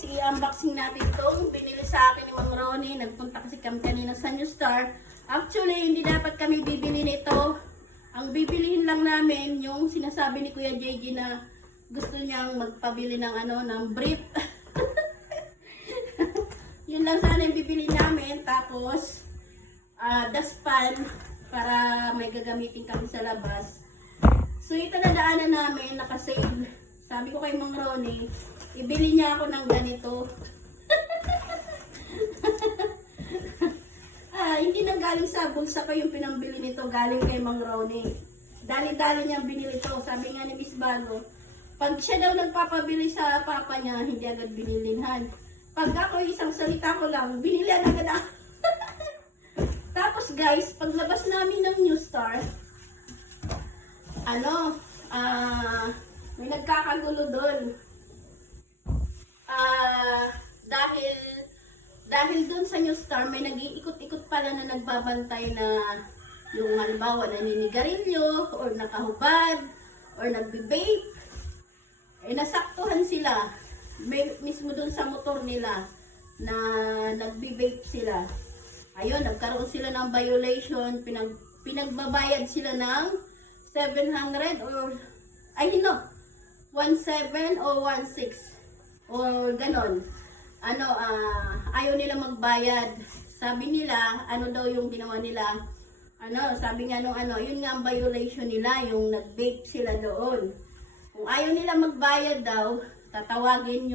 guys, i-unboxing natin itong binili sa akin ni Mang Ronnie. Nagpunta kasi kami kanina sa New Star. Actually, hindi dapat kami bibili nito. Ang bibilihin lang namin yung sinasabi ni Kuya JJ na gusto niyang magpabili ng ng brief. Yun lang sana yung bibili namin. Tapos, dustpan para may gagamitin kami sa labas. So, ito na daanan namin, nakasave. Sabi ko kay Mang Ronnie, ibili niya ako ng ganito. Hindi nang galing sa bulsa ko yung pinambili nito, galing kay Mang Ronnie. Dali-dali niyang binili ito. Sabi nga ni Miss Bago, pag siya daw nagpapabili sa papa niya, hindi agad binilinhan. Pag ako isang salita ko lang, binilihan agad ako. Tapos guys, paglabas namin ng New Star, may nagkakagulo doon. Dahil doon sa New Star, may nag-iikot-ikot pala na nagbabantay na yung halimbawa naninigarilyo, or nakahubad, or nagbe-vape. Nasaktuhan sila. May, mismo doon sa motor nila na nagbe-vape sila. Ayun, nagkaroon sila ng violation, pinagbabayad sila ng 700 or 17 o 16 or ganon. Ayaw nila magbayad. Sabi nila, daw yung ginawa nila, sabi nga yun nga ang violation nila, yung nag-vape sila doon. Kung ayaw nila magbayad daw, tatawagin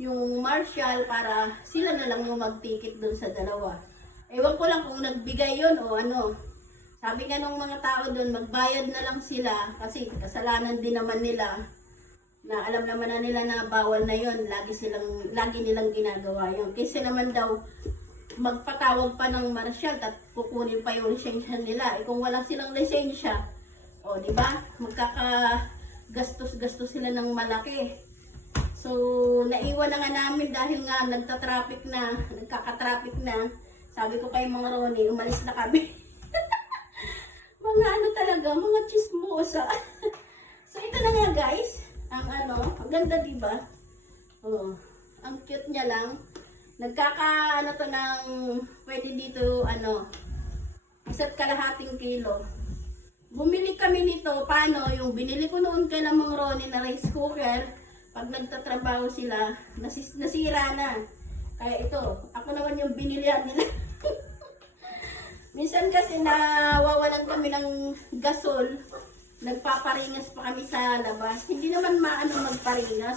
yung marshal para sila na lang yung mag-ticket doon sa dalawa. Ewan ko lang kung nagbigay yun o ano. Sabi nga nung mga tao doon, magbayad na lang sila kasi kasalanan din naman nila na alam naman na nila na bawal na yun. Lagi nilang ginagawa yun. Kasi naman daw, magpatawag pa ng marshal at kukunin pa yung lisensya nila. Kung wala silang lisensya, di ba? Magkakagastos-gastos sila ng malaki. So, naiwan na nga namin dahil nga nagkaka-traffic na. Sabi ko kay mga Ronnie, umalis na kami. Mga talaga, mga chismosa. So, ito na nga guys. Ang ganda diba? Ang cute niya lang. To ng, pwede dito, isa't kalahating kilo. Bumili kami nito, paano? Yung binili ko noon kay Mang Ronnie na rice cooker, pag nagtatrabaho sila, nasira na. Kaya ito, ako naman yung binilihan nila. Minsan kasi nawawalan kami ng gasol, nagpaparingas pa kami sa labas. Hindi naman magparingas